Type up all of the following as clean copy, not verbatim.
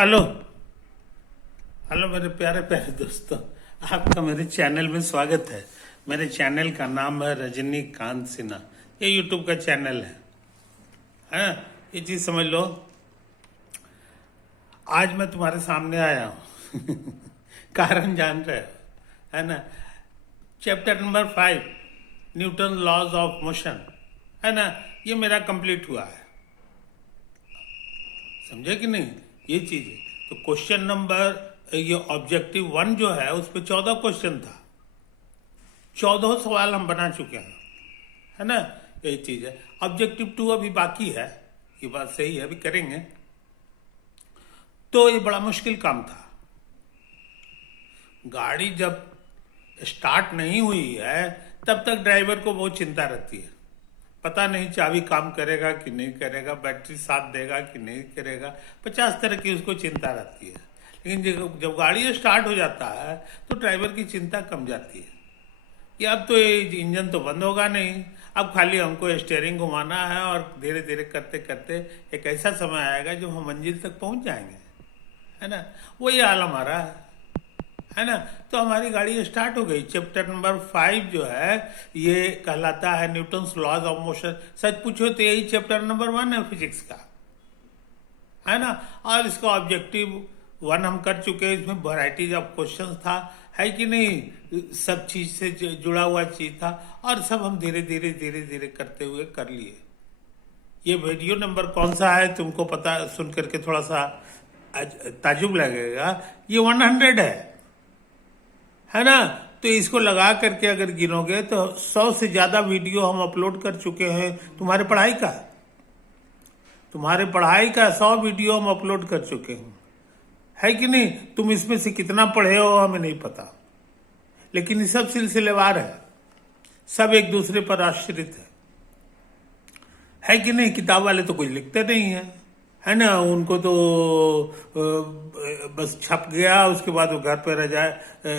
Hello. Hello मेरे प्यारे प्यारे दोस्तों, आपका मेरे चैनल में स्वागत है। मेरे चैनल का नाम है रजनीकांत सिन्हा। ये यूट्यूब का चैनल है। ये चीज समझ लो। आज मैं तुम्हारे सामने आया हूँ कारण जान रहे हो, है ना। Chapter number 5, Newton laws of motion, है ना। ये मेरा कंप्लीट हुआ है, समझे कि नहीं। ये चीज है। तो क्वेश्चन नंबर, ये ऑब्जेक्टिव 1 जो है उस पर 14 क्वेश्चन था। 14 सवाल हम बना चुके हैं, है ना। यही चीज है। ऑब्जेक्टिव 2 अभी बाकी है। ये बात सही है, अभी करेंगे। तो ये बड़ा मुश्किल काम था। गाड़ी जब स्टार्ट नहीं हुई है तब तक ड्राइवर को बहुत चिंता रहती है। पता नहीं चाबी काम करेगा कि नहीं करेगा, बैटरी साथ देगा कि नहीं करेगा, 50 तरह की उसको चिंता रहती है। लेकिन जब गाड़ी स्टार्ट हो जाता है तो ड्राइवर की चिंता कम जाती है कि अब तो ये इंजन तो बंद होगा नहीं, अब खाली हमको स्टीयरिंग घुमाना है और धीरे धीरे करते करते एक ऐसा समय आएगा जब हम मंजिल तक पहुंच जाएंगे, है ना। वही हाल हमारा है ना। तो हमारी गाड़ी स्टार्ट हो गई। चैप्टर नंबर 5 जो है ये कहलाता है न्यूटन्स लॉज ऑफ मोशन। सच पूछो तो यही चैप्टर नंबर 1 है फिजिक्स का, है ना। और इसका ऑब्जेक्टिव 1 हम कर चुके हैं। इसमें वैरायटीज ऑफ क्वेश्चंस था, है कि नहीं। सब चीज से जुड़ा हुआ चीज था और सब हम धीरे धीरे धीरे धीरे करते हुए कर लिए। ये वीडियो नंबर कौन सा है तुमको पता, सुन करके थोड़ा सा ताजुब लगेगा। ये 100 है ना। तो इसको लगा करके अगर गिनोगे तो 100 से ज्यादा वीडियो हम अपलोड कर चुके हैं। तुम्हारे पढ़ाई का 100 वीडियो हम अपलोड कर चुके हैं, है कि नहीं। तुम इसमें से कितना पढ़े हो हमें नहीं पता, लेकिन ये सब सिलसिलेवार है, सब एक दूसरे पर आश्रित है कि नहीं। किताब वाले तो कुछ लिखते नहीं है ना। उनको तो बस छप गया, उसके बाद वो घर पे रह जाए,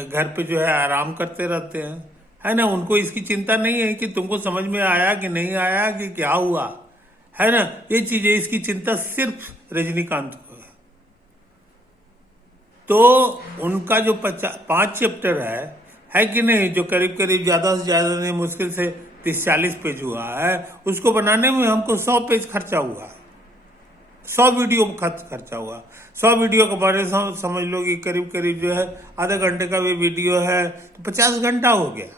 घर पे जो है आराम करते रहते हैं, है ना। उनको इसकी चिंता नहीं है कि तुमको समझ में आया कि नहीं आया कि क्या हुआ, है ना। ये चीजें, इसकी चिंता सिर्फ रजनीकांत को है। तो उनका जो 5 चैप्टर है कि नहीं, जो करीब करीब ज्यादा से ज्यादा नहीं मुश्किल से 30-40 पेज हुआ है, उसको बनाने में हमको 100 पेज खर्चा हुआ, 100 वीडियो खर्चा हुआ। 100 वीडियो के बारे में समझ लो कि करीब करीब जो है आधा घंटे का भी वीडियो है तो 50 घंटा हो गया।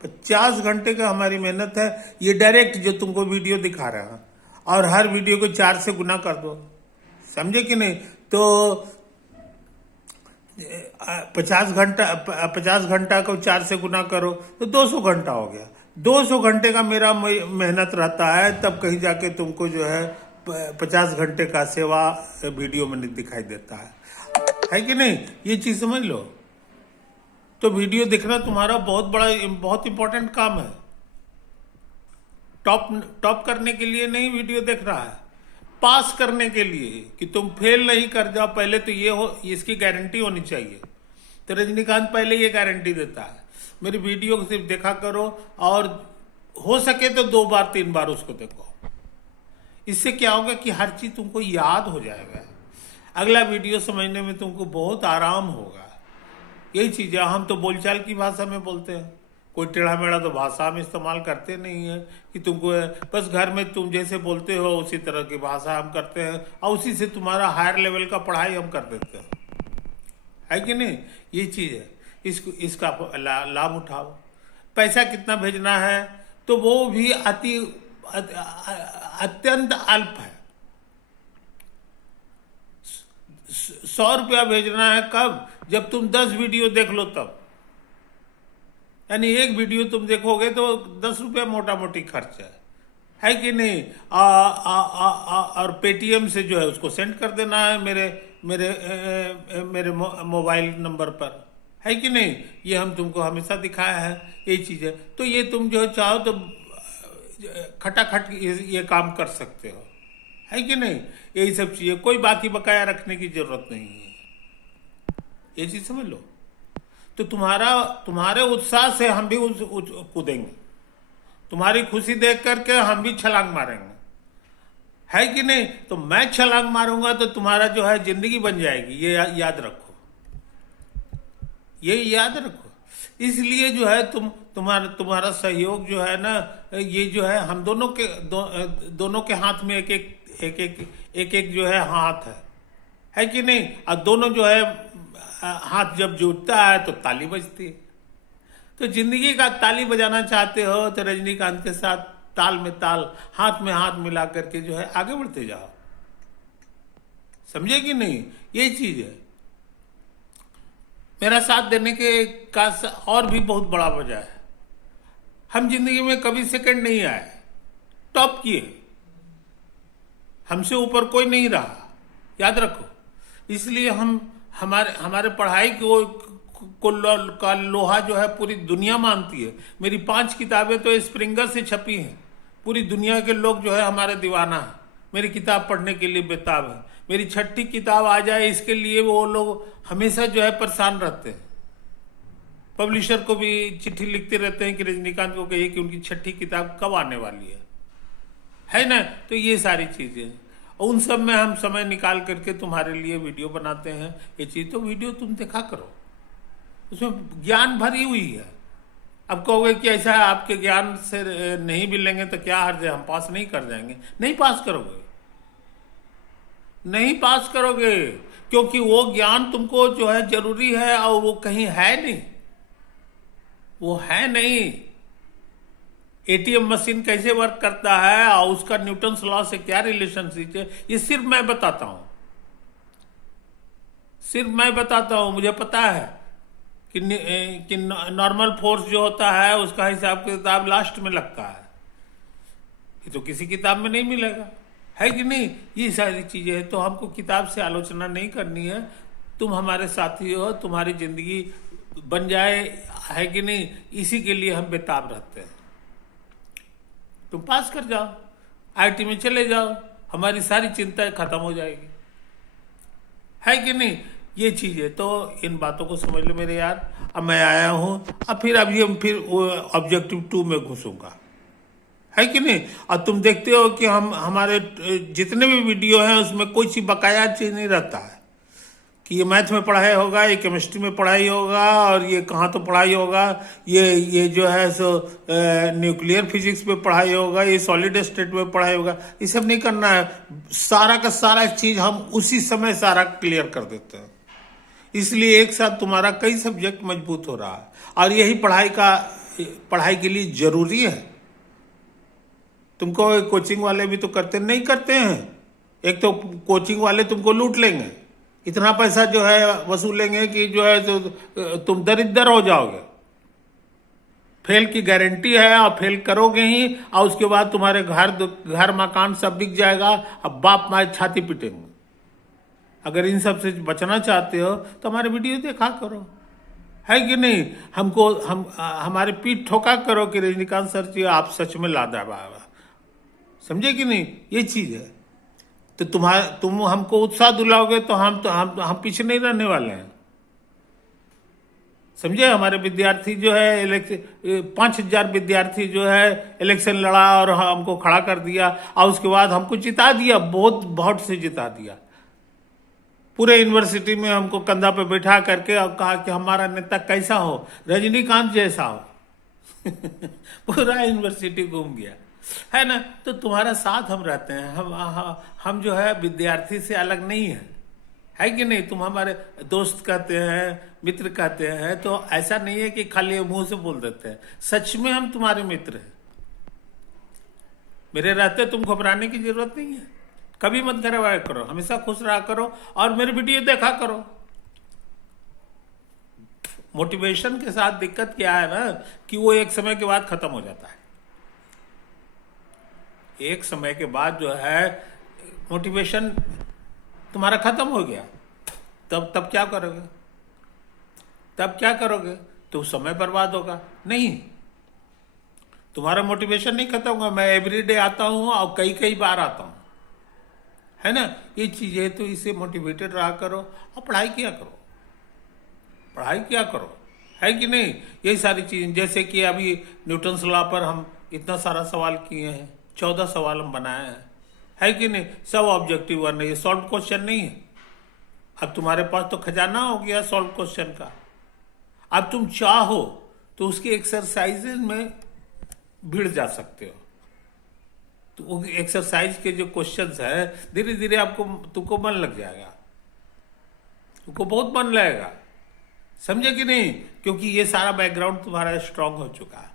50 घंटे का हमारी मेहनत है। ये डायरेक्ट जो तुमको वीडियो दिखा रहा है, और हर वीडियो को 4 से गुना कर दो, समझे कि नहीं। तो 50 घंटा को 4 से गुना करो तो 200 घंटा हो गया। 200 घंटे का मेरा मेहनत रहता है, तब कहीं जाके तुमको जो है 50 घंटे का सेवा वीडियो में दिखाई देता है कि नहीं। ये चीज समझ लो। तो वीडियो देखना तुम्हारा बहुत इंपॉर्टेंट काम है। टॉप करने के लिए नहीं वीडियो देख रहा है, पास करने के लिए, कि तुम फेल नहीं कर जाओ। पहले तो ये हो, इसकी गारंटी होनी चाहिए। तो रजनीकांत पहले ये गारंटी देता है, मेरी वीडियो को सिर्फ देखा करो और हो सके तो 2 बार 3 बार उसको देखो। इससे क्या होगा कि हर चीज तुमको याद हो जाएगा। अगला वीडियो समझने में तुमको बहुत आराम होगा। यही चीज है। हम तो बोलचाल की भाषा में बोलते हैं, कोई टेढ़ा मेढ़ा तो भाषा हम इस्तेमाल करते नहीं है कि तुमको बस घर में तुम जैसे बोलते हो उसी तरह की भाषा हम करते हैं, और उसी से तुम्हारा हायर लेवल का पढ़ाई हम कर देते हैं, है कि नहीं। ये चीज है। इसका लाभ उठाओ। पैसा कितना भेजना है तो वो भी अत्यंत अल्प है। 100 रुपया भेजना है कब, जब तुम 10 वीडियो देख लो तब। यानी एक वीडियो तुम देखोगे तो 10 रुपया मोटा मोटी खर्च है कि नहीं। और पेटीएम से जो है उसको सेंड कर देना है मेरे मेरे मेरे मोबाइल नंबर पर, है कि नहीं। ये हम तुमको हमेशा दिखाया है। ये चीज है। तो ये तुम जो चाहो तो खटाखट ये काम कर सकते हो, है कि नहीं। यही सब चीजें, कोई बाकी बकाया रखने की जरूरत नहीं है। ये चीज समझ लो। तो तुम्हारे उत्साह से हम भी कूदेंगे, तुम्हारी खुशी देख करके हम भी छलांग मारेंगे, है कि नहीं? तो मैं छलांग मारूंगा तो तुम्हारा जो है जिंदगी बन जाएगी, ये याद रखो, ये याद रखो। इसलिए जो है तुम्हारा तुम्हारा सहयोग जो है ना, ये जो है हम दोनों के दोनों के हाथ में एक एक जो है हाथ है कि नहीं? और दोनों जो है हाथ जब जुड़ता है तो ताली बजती है। तो जिंदगी का ताली बजाना चाहते हो तो रजनीकांत के साथ ताल में ताल, हाथ में हाथ मिला करके जो है आगे बढ़ते जाओ। समझे कि नहीं? ये चीज है। मेरा साथ देने के का और भी बहुत बड़ा वजह है। हम जिंदगी में कभी सेकंड नहीं आए, टॉप किए, हमसे ऊपर कोई नहीं रहा, याद रखो। इसलिए हम हमारे पढ़ाई का लोहा जो है पूरी दुनिया मानती है। मेरी 5 किताबें तो स्प्रिंगर से छपी हैं, पूरी दुनिया के लोग जो है हमारे दीवाना है, मेरी किताब पढ़ने के लिए बेताब है। मेरी 6ठी किताब आ जाए इसके लिए वो लोग हमेशा जो है परेशान रहते हैं। पब्लिशर को भी चिट्ठी लिखते रहते हैं कि रजनीकांत को कहिए कि उनकी 6ठी किताब कब आने वाली है ना? तो ये सारी चीजें, उन सब में हम समय निकाल करके तुम्हारे लिए वीडियो बनाते हैं। ये चीज तो वीडियो तुम देखा करो, उसमें ज्ञान भरी हुई है। अब कहोगे कि ऐसा है आपके ज्ञान से नहीं मिलेंगे तो क्या हर्ज है, हम पास नहीं कर जाएंगे? नहीं पास करोगे, नहीं पास करोगे, क्योंकि वो ज्ञान तुमको जो है जरूरी है और वो कहीं है नहीं, वो है नहीं। एटीएम मशीन कैसे वर्क करता है और उसका न्यूटन्स लॉ से क्या रिलेशनशिप है, ये सिर्फ मैं बताता हूं, सिर्फ मैं बताता हूं। मुझे पता है कि नॉर्मल फोर्स जो होता है उसका हिसाब किताब लास्ट में लगता है, ये तो किसी किताब में नहीं मिलेगा, है कि नहीं? ये सारी चीजें हैं। तो हमको किताब से आलोचना नहीं करनी है। तुम हमारे साथी हो, तुम्हारी जिंदगी बन जाए, है कि नहीं? इसी के लिए हम बेताब रहते हैं। तुम पास कर जाओ, आईटी में चले जाओ, हमारी सारी चिंता खत्म हो जाएगी, है कि नहीं? ये चीज है। तो इन बातों को समझ लो मेरे यार। अब मैं आया हूं, अब फिर ऑब्जेक्टिव 2 में घुसूंगा, है कि नहीं? और तुम देखते हो कि हमारे जितने भी वीडियो हैं उसमें कोई चीज बकाया चीज नहीं रहता है कि ये मैथ में पढ़ाई होगा, ये केमिस्ट्री में पढ़ाई होगा और ये कहाँ तो पढ़ाई होगा, ये जो है सो न्यूक्लियर फिजिक्स में पढ़ाई होगा, ये सॉलिड स्टेट में पढ़ाई होगा। ये सब नहीं करना है। सारा का सारा चीज हम उसी समय सारा क्लियर कर देते हैं। इसलिए एक साथ तुम्हारा कई सब्जेक्ट मजबूत हो रहा है और यही पढ़ाई के लिए जरूरी है। तुमको कोचिंग वाले भी तो नहीं करते हैं। एक तो कोचिंग वाले तुमको लूट लेंगे, इतना पैसा जो है वसूलेंगे कि जो है तो तुम दरिद्र हो जाओगे। फेल की गारंटी है और फेल करोगे ही, और उसके बाद तुम्हारे घर मकान सब बिक जाएगा, अब बाप माँ छाती पीटेंगे। अगर इन सब से बचना चाहते हो तो हमारे वीडियो देखा करो, है कि नहीं? हमारे पीठ ठोका करो कि रजनीकांत सर जी आप सच में लादा बाबा, समझे कि नहीं? ये चीज है। तो तुम हमको उत्साह दिलाओगे तो हम पीछे नहीं रहने वाले हैं, समझे? हमारे विद्यार्थी जो है 5000 विद्यार्थी जो है इलेक्शन लड़ा और हमको खड़ा कर दिया और उसके बाद हमको जिता दिया, बहुत से जिता दिया। पूरे यूनिवर्सिटी में हमको कंधा पे बैठा करके और कहा कि हमारा नेता कैसा हो, रजनीकांत जैसा हो। पूरा यूनिवर्सिटी घूम गया, है ना? तो तुम्हारा साथ हम रहते हैं। हम जो है विद्यार्थी से अलग नहीं है कि नहीं? तुम हमारे दोस्त कहते हैं, मित्र कहते हैं, तो ऐसा नहीं है कि खाली मुंह से बोल देते हैं। सच में हम तुम्हारे मित्र हैं। मेरे रहते तुम घबराने की जरूरत नहीं है। कभी मत घबराया करो, हमेशा खुश रहा करो और मेरे वीडियो देखा करो। मोटिवेशन के साथ दिक्कत क्या है ना कि वो एक समय के बाद खत्म हो जाता है। एक समय के बाद जो है मोटिवेशन तुम्हारा खत्म हो गया, तब क्या करोगे? तब क्या करोगे? तो समय बर्बाद होगा। नहीं, तुम्हारा मोटिवेशन नहीं खत्म होगा। मैं एवरीडे आता हूं और कई बार आता हूं, है ना? ये चीज है। तो इससे मोटिवेटेड रहा करो और पढ़ाई किया करो, पढ़ाई किया करो, है कि नहीं? यही सारी चीजें, जैसे कि अभी न्यूटन्स लॉ पर हम इतना सारा सवाल किए हैं, 14 सवाल हम बनाए हैं, है कि नहीं? सब ऑब्जेक्टिव वन है, ये सॉल्व क्वेश्चन नहीं है। अब तुम्हारे पास तो खजाना हो गया सॉल्व क्वेश्चन का। अब तुम चाहो तो उसके एक्सरसाइजेज में भिड़ जा सकते हो। तो वो एक्सरसाइज के जो क्वेश्चंस है धीरे धीरे आपको तुमको मन लग जाएगा, तुमको बहुत मन लगेगा, समझे कि नहीं? क्योंकि ये सारा बैकग्राउंड तुम्हारा स्ट्रांग हो चुका है।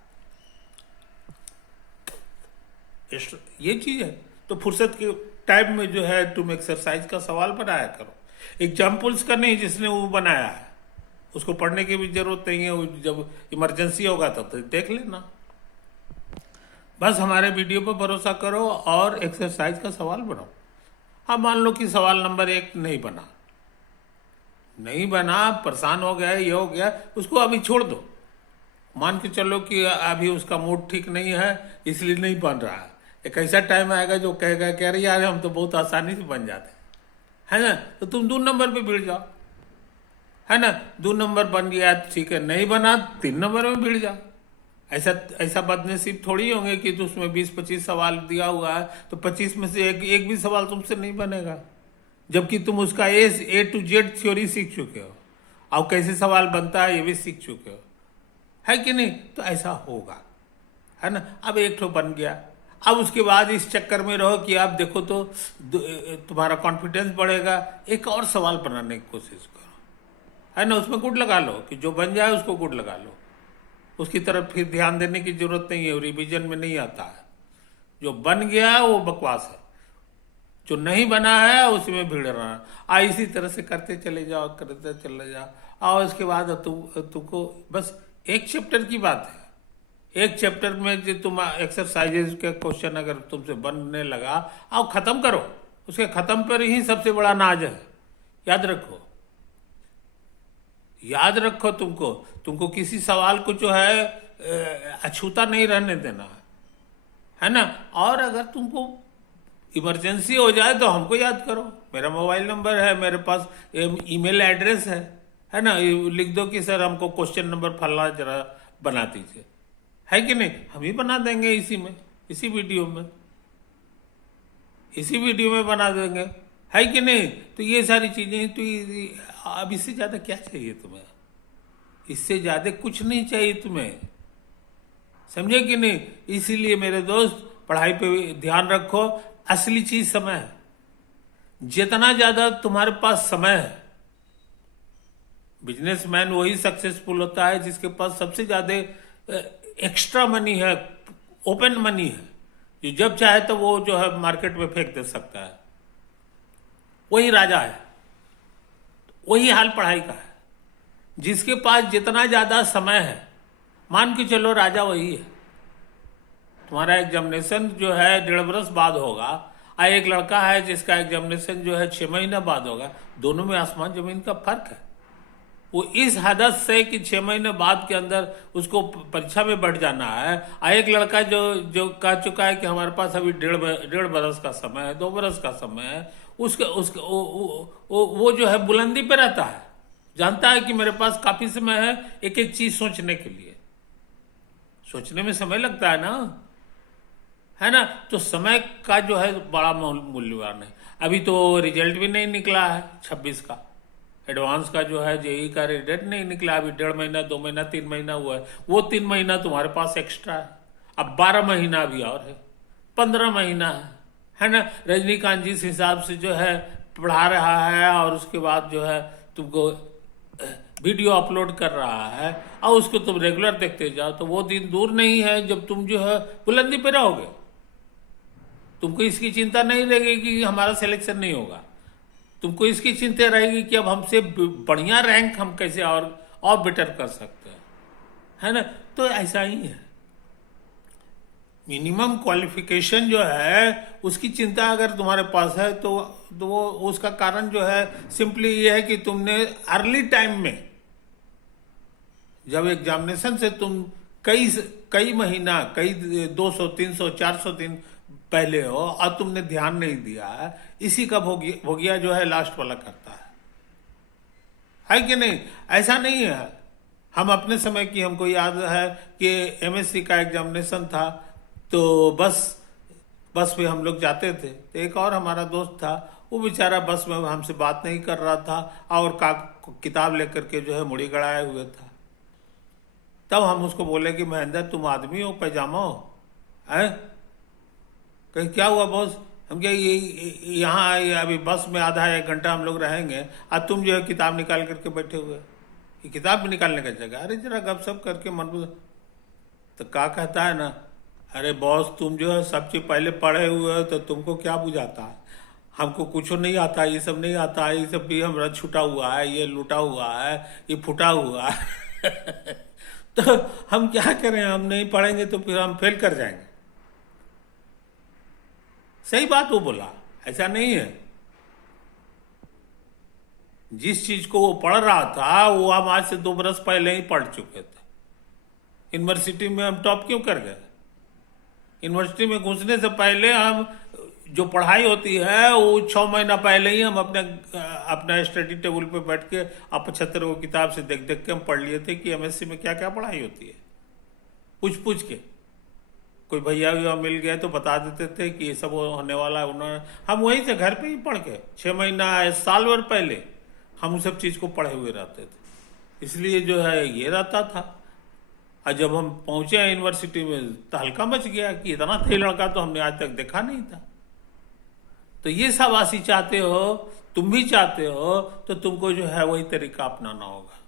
ये चीज है। तो फुर्सत के टाइम में जो है तुम एक्सरसाइज का सवाल बनाया करो, एग्जाम्पल्स का नहीं। जिसने वो बनाया है उसको पढ़ने की भी जरूरत नहीं है, वो जब इमरजेंसी होगा तब तो देख लेना। बस हमारे वीडियो पर भरोसा करो और एक्सरसाइज का सवाल बनाओ। अब मान लो कि सवाल नंबर 1 नहीं बना, परेशान हो गया, ये हो गया, उसको अभी छोड़ दो। मान के चलो कि अभी उसका मूड ठीक नहीं है इसलिए नहीं बन रहा है। एक ऐसा टाइम आएगा जो कहेगा कह रही यार हम तो बहुत आसानी से बन जाते है ना, तो तुम 2 नंबर पे भिड़ जाओ, है ना। 2 नंबर बन गया ठीक है, नहीं बना 3 नंबर में भिड़ जाओ। ऐसा बदनसीब थोड़ी होंगे कि तो उसमें 20-25 सवाल दिया हुआ है तो 25 में से एक भी सवाल तुमसे नहीं बनेगा, जबकि तुम उसका A to Z थ्योरी सीख चुके हो और कैसे सवाल बनता है ये भी सीख चुके हो, है कि नहीं? तो ऐसा होगा, है ना। अब एक तो बन गया, अब उसके बाद इस चक्कर में रहो कि आप देखो तो तुम्हारा कॉन्फिडेंस बढ़ेगा। एक और सवाल बनाने की कोशिश करो, है ना। उसमें गुड लगा लो कि जो बन जाए उसको गुड लगा लो, उसकी तरफ फिर ध्यान देने की जरूरत नहीं है, रिवीजन में नहीं आता है। जो बन गया है वो बकवास है, जो नहीं बना है उसमें भिड़ रहा। इसी तरह से करते चले जाओ और उसके बाद तुमको बस एक चैप्टर की बात है। एक चैप्टर में जो तुम एक्सरसाइजेज के क्वेश्चन अगर तुमसे बनने लगा और खत्म करो, उसके खत्म पर ही सबसे बड़ा नाज है। याद रखो तुमको किसी सवाल को जो है अछूता नहीं रहने देना है ना। और अगर तुमको इमरजेंसी हो जाए तो हमको याद करो, मेरा मोबाइल नंबर है, मेरे पास ईमेल एड्रेस है ना। लिख दो कि सर हमको क्वेश्चन नंबर फलना जरा बना दीजिए, है कि नहीं? हम ही बना देंगे इसी वीडियो में बना देंगे, है कि नहीं? तो ये सारी चीजें तो अब इससे ज्यादा क्या चाहिए तुम्हें? इससे ज्यादा कुछ नहीं चाहिए तुम्हें, समझे कि नहीं? इसीलिए मेरे दोस्त पढ़ाई पे ध्यान रखो। असली चीज समय है। जितना ज्यादा तुम्हारे पास समय है, बिजनेसमैन वही सक्सेसफुल होता है जिसके पास सबसे ज्यादा एक्स्ट्रा मनी है, ओपन मनी है, जो जब चाहे तो वो जो है मार्केट में फेंक दे सकता है। वही राजा है। वही हाल पढ़ाई का है। जिसके पास जितना ज्यादा समय है, मान के चलो राजा वही है। तुम्हारा एग्जामिनेशन जो है 1.5 बरस बाद होगा और एक लड़का है जिसका एग्जामिनेशन जो है 6 महीना बाद होगा। दोनों में आसमान जमीन का फर्क है। वो इस हद से कि 6 महीने बाद के अंदर उसको परीक्षा में बैठ जाना है, और एक लड़का जो कह चुका है कि हमारे पास अभी 1.5 बरस का समय है, 2 बरस का समय है, उसके वो जो है बुलंदी पे रहता है, जानता है कि मेरे पास काफी समय है एक एक चीज सोचने के लिए। सोचने में समय लगता है ना। तो समय का जो है बड़ा मूल्यवान है। अभी तो रिजल्ट भी नहीं निकला है 26 का, एडवांस का जो है जेई का रिजल्ट नहीं निकला। अभी 1.5 महीना, 2 महीना, 3 महीना हुआ है। वो 3 महीना तुम्हारे पास एक्स्ट्रा है। अब 12 महीना अभी और है, 15 महीना है ना। रजनीकांत जी इस हिसाब से जो है पढ़ा रहा है और उसके बाद जो है तुमको वीडियो अपलोड कर रहा है और उसको तुम रेगुलर देखते जाओ, तो वो दिन दूर नहीं है जब तुम जो है बुलंदी पे रहोगे। तुमको इसकी चिंता नहीं रहेगी कि हमारा सिलेक्शन नहीं होगा। तुमको इसकी चिंता रहेगी कि अब हमसे बढ़िया रैंक हम कैसे और बेटर कर सकते हैं, है ना। तो ऐसा ही है। मिनिमम क्वालिफिकेशन जो है उसकी चिंता अगर तुम्हारे पास है तो वो उसका कारण जो है सिंपली ये है कि तुमने अर्ली टाइम में, जब एग्जामिनेशन से तुम कई महीना, कई 200, 300, 400 दिन पहले हो और तुमने ध्यान नहीं दिया है, इसी का भोगिया जो है लास्ट वाला करता है कि नहीं? ऐसा नहीं है। हम अपने समय की, हमको याद है कि एमएससी का एग्जामिनेशन था तो बस में हम लोग जाते थे, तो एक और हमारा दोस्त था, वो बेचारा बस में हमसे बात नहीं कर रहा था और किताब लेकर के जो है मुड़ी गड़ाए हुए था। तब हम उसको बोले कि महेंद्र, तुम आदमी हो, पैजामा हो, हैं? कहीं क्या हुआ बॉस? हम क्या यहाँ अभी बस में आधा एक घंटा हम लोग रहेंगे, अब तुम जो है किताब निकाल करके बैठे हुए, ये किताब भी निकालने का जगह? अरे जरा गपशप करके मन को। तो क्या कहता है ना, अरे बॉस, तुम जो है सब चीज पहले पढ़े हुए हो, तो तुमको क्या बुझाता है? हमको कुछ नहीं आता, ये सब नहीं आता है, ये सब भी हमारा छूटा हुआ है, ये लूटा हुआ है, ये फूटा हुआ है। तो हम क्या करें? हम नहीं पढ़ेंगे तो फिर हम फेल कर जाएंगे। सही बात वो बोला, ऐसा नहीं है। जिस चीज को वो पढ़ रहा था वो हम आज से 2 बरस पहले ही पढ़ चुके थे। यूनिवर्सिटी में हम टॉप क्यों कर गए? यूनिवर्सिटी में घुसने से पहले हम जो पढ़ाई होती है वो 6 महीना पहले ही हम अपना स्टडी टेबल पे बैठ के 75 को किताब से देख देख के हम पढ़ लिए थे कि एमएससी में क्या क्या पढ़ाई होती है, पूछ पूछ के। कोई भैया भैया मिल गए तो बता देते थे कि ये सब होने वाला है। उन्होंने हम वहीं से घर पे ही पढ़ के 6 महीना साल भर पहले हम उस सब चीज को पढ़े हुए रहते थे, इसलिए जो है ये रहता था। और जब हम पहुंचे यूनिवर्सिटी में तो हल्का मच गया कि इतना तेज लड़का तो हमने आज तक देखा नहीं था। तो ये शाबाशी चाहते हो, तुम भी चाहते हो, तो तुमको जो है वही तरीका अपनाना होगा।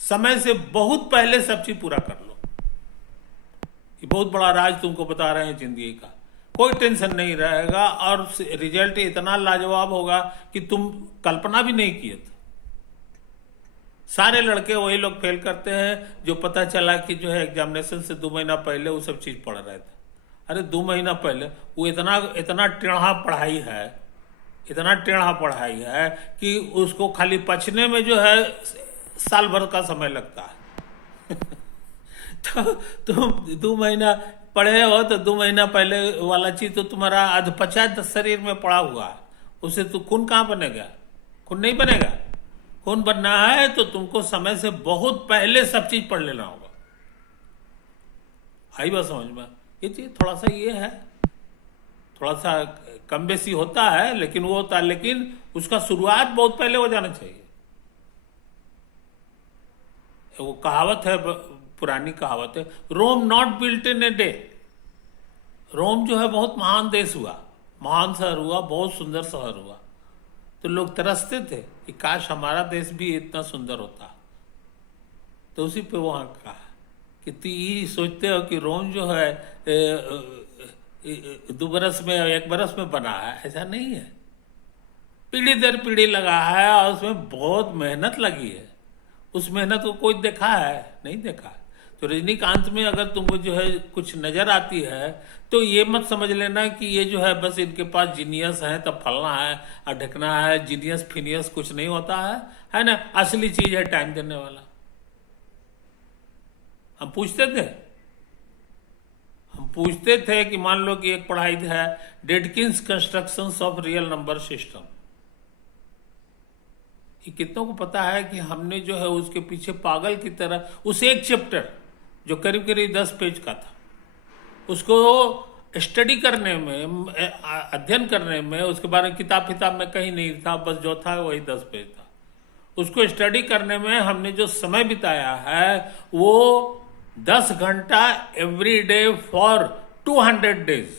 समय से बहुत पहले सब चीज पूरा कर लो। ये बहुत बड़ा राज तुमको बता रहे हैं जिंदगी का। कोई टेंशन नहीं रहेगा और रिजल्ट इतना लाजवाब होगा कि तुम कल्पना भी नहीं किए थे। सारे लड़के वही लोग फेल करते हैं जो पता चला कि जो है एग्जामिनेशन से 2 महीना पहले वो सब चीज पढ़ रहे थे। अरे 2 महीना पहले वो इतना इतना टेढ़ा पढ़ाई है, इतना टेढ़ा पढ़ाई है कि उसको खाली पचने में जो है साल भर का समय लगता है। तो तुम 2 महीना पढ़े हो तो 2 महीना पहले वाला चीज तो तुम्हारा अधपचा शरीर में पड़ा हुआ है, उससे तो खून कहाँ बनेगा? खून नहीं बनेगा। खून बनना है तो तुमको समय से बहुत पहले सब चीज पढ़ लेना होगा। आई बात समझ में? ये चीज थोड़ा सा ये है, थोड़ा सा कम बेसी होता है, लेकिन वो होता है, लेकिन उसका शुरुआत बहुत पहले हो जाना चाहिए। वो कहावत है, पुरानी कहावत है, Rome not built in a day. Rome जो है बहुत महान देश हुआ, महान शहर हुआ, बहुत सुंदर शहर हुआ, तो लोग तरसते थे कि काश हमारा देश भी इतना सुंदर होता। तो उसी पे वहां कहा कि तुम सोचते हो कि रोम जो है 2 बरस में 1 बरस में बना है, ऐसा नहीं है। पीढ़ी दर पीढ़ी लगा है और उसमें बहुत मेहनत लगी है। उस मेहनत को कोई देखा है? नहीं देखा। तो रजनीकांत में अगर तुमको जो है कुछ नजर आती है तो ये मत समझ लेना कि ये जो है बस इनके पास जीनियस है तब फलना है और ढकना है। जीनियस फिनियस कुछ नहीं होता है ना। असली चीज है टाइम देने वाला। हम पूछते थे कि मान लो कि एक पढ़ाई है Dedekind's constructions of real number system. ये कितनों को पता है कि हमने जो है उसके पीछे पागल की तरह उस एक चैप्टर जो करीब करीब 10 पेज का था उसको स्टडी करने में, अध्ययन करने में, उसके बारे में किताब में कहीं नहीं था, बस जो था वही 10 पेज था। उसको स्टडी करने में हमने जो समय बिताया है वो 10 घंटा एवरी डे फॉर 200 डेज,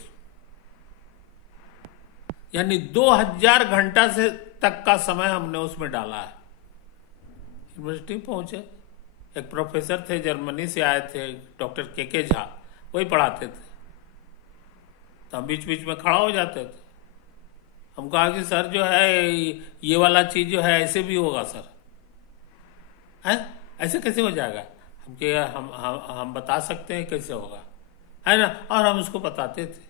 यानी 2000 घंटा से तक का समय हमने उसमें डाला है। यूनिवर्सिटी पहुंचे, एक प्रोफेसर थे जर्मनी से आए थे, डॉक्टर के झा, वही पढ़ाते थे। तो हम बीच बीच में खड़ा हो जाते थे। हम कहा कि सर जो है ये वाला चीज जो है ऐसे भी होगा सर, है ऐसे कैसे हो जाएगा? हम बता सकते हैं कैसे होगा, है ना। और हम उसको बताते थे।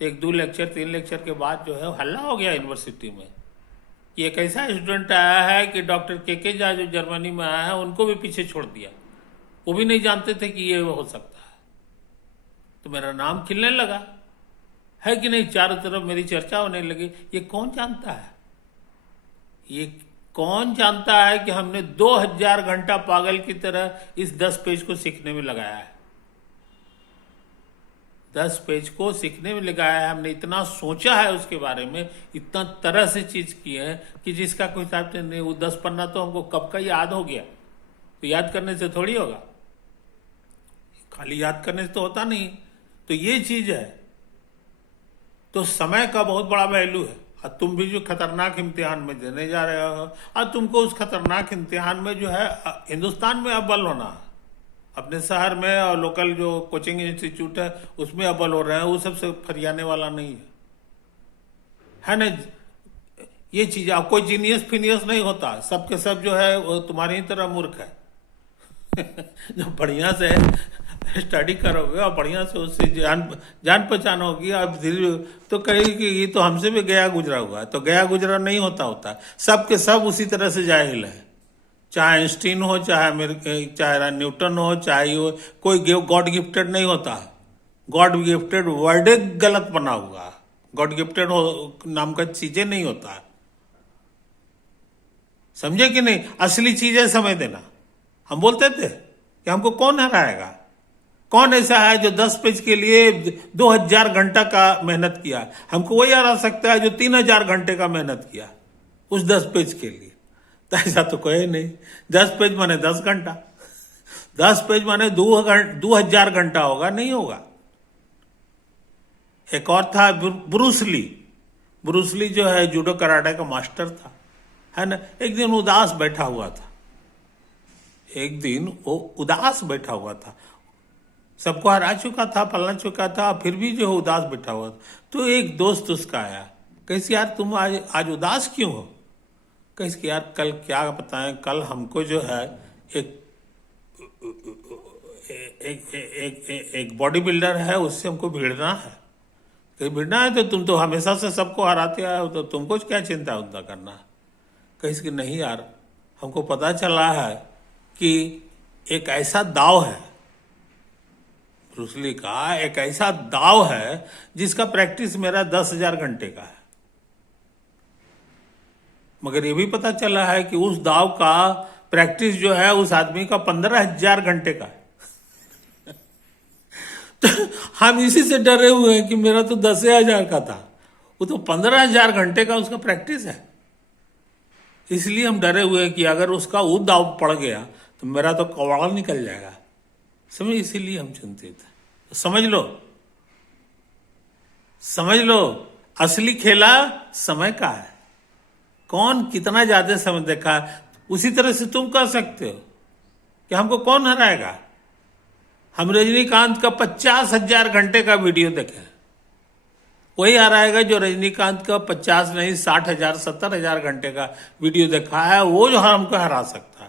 1-2 लेक्चर 3 लेक्चर के बाद जो है हल्ला हो गया यूनिवर्सिटी में। ये एक ऐसा स्टूडेंट आया है कि डॉक्टर के झा जो जर्मनी में आया है उनको भी पीछे छोड़ दिया। वो भी नहीं जानते थे कि ये हो सकता है। तो मेरा नाम खिलने लगा, है कि नहीं, चारों तरफ मेरी चर्चा होने लगी। ये कौन जानता है, ये कौन जानता है कि हमने 2000 घंटा पागल की तरह इस 10 पेज को सीखने में लगाया है। 10 पेज को सीखने में लगाया है हमने, इतना सोचा है उसके बारे में, इतना तरह से चीज की है कि जिसका कोई हिसाब नहीं। वो 10 पन्ना तो हमको कब का याद हो गया, तो याद करने से थोड़ी होगा, खाली याद करने से तो होता नहीं। तो ये चीज है। तो समय का बहुत बड़ा वैल्यू है। और तुम भी जो खतरनाक इम्तिहान में देने जा रहे हो, और तुमको उस खतरनाक इम्तिहान में जो है हिंदुस्तान में अव्वल होना है। अपने शहर में और लोकल जो कोचिंग इंस्टीट्यूट है उसमें अव्वल हो रहे हैं, वो सबसे फरियाने वाला नहीं है ना। ये चीज, आप कोई जीनियस फिनियस नहीं होता, सबके सब जो है वो तुम्हारी ही तरह मूर्ख है। जो बढ़िया से स्टडी करोगे और बढ़िया से उससे जान पहचान होगी, अब धीरे तो कहेगी कि ये तो हमसे भी गया गुजरा हुआ है। तो गया गुजरा नहीं होता, सबके सब उसी तरह से जाहिल है। चाहे आइंस्टीन हो, चाहे न्यूटन हो, चाहे हो कोई गॉड गिफ्टेड नहीं होता। गॉड गिफ्टेड वर्ड गलत बना हुआ, गॉड गिफ्टेड नाम का चीजें नहीं होता। समझे कि नहीं? असली चीजें समझ देना। हम बोलते थे कि हमको कौन हराएगा, कौन ऐसा है जो 10 पेज के लिए 2000 घंटा का मेहनत किया। हमको वही हरा सकता है जो 3000 घंटे का मेहनत किया उस 10 पेज के लिए। तो ऐसा तो कोई नहीं। 10 पेज माने 10 घंटा, 10 पेज माने 2000 घंटा होगा, नहीं होगा। एक और था ब्रूसली जो है जूडो कराटे का मास्टर था, है ना। एक दिन उदास बैठा हुआ था, एक दिन वो उदास बैठा हुआ था, सबको हरा चुका था, पलना चुका था, फिर भी जो है उदास बैठा हुआ था। तो एक दोस्त उसका आया, कैसे यार तुम आज उदास क्यों हो? कैसे यार कल क्या बताएं, कल हमको जो है एक बॉडी बिल्डर है, उससे हमको भिड़ना है। कहीं भिड़ना है तो तुम तो हमेशा से सबको हराते आए हो, तो तुमको क्या चिंता उतना करना है? कैसे कि नहीं यार, हमको पता चला है कि एक ऐसा दाव है, ब्रूसली का एक ऐसा दाव है जिसका प्रैक्टिस मेरा 10,000 घंटे का है। मगर ये भी पता चला है कि उस दाव का प्रैक्टिस जो है उस आदमी का 15,000 घंटे का है। तो हम इसी से डरे हुए हैं कि मेरा तो 10,000 का था, वो तो 15,000 घंटे का उसका प्रैक्टिस है। इसलिए हम डरे हुए हैं कि अगर उसका वो दाव पड़ गया तो मेरा तो कवाड़ा निकल जाएगा। समझ, इसीलिए हम चिंतित हैं। तो समझ लो असली खेला समय का है। कौन कितना ज्यादा समय देखा, उसी तरह से तुम कह सकते हो कि हमको कौन हराएगा। हम रजनीकांत का 50,000 घंटे का वीडियो देखे, वही हराएगा जो रजनीकांत का 50 नहीं 60,000 70,000 घंटे का वीडियो देखा है, वो जो हमको हरा सकता है।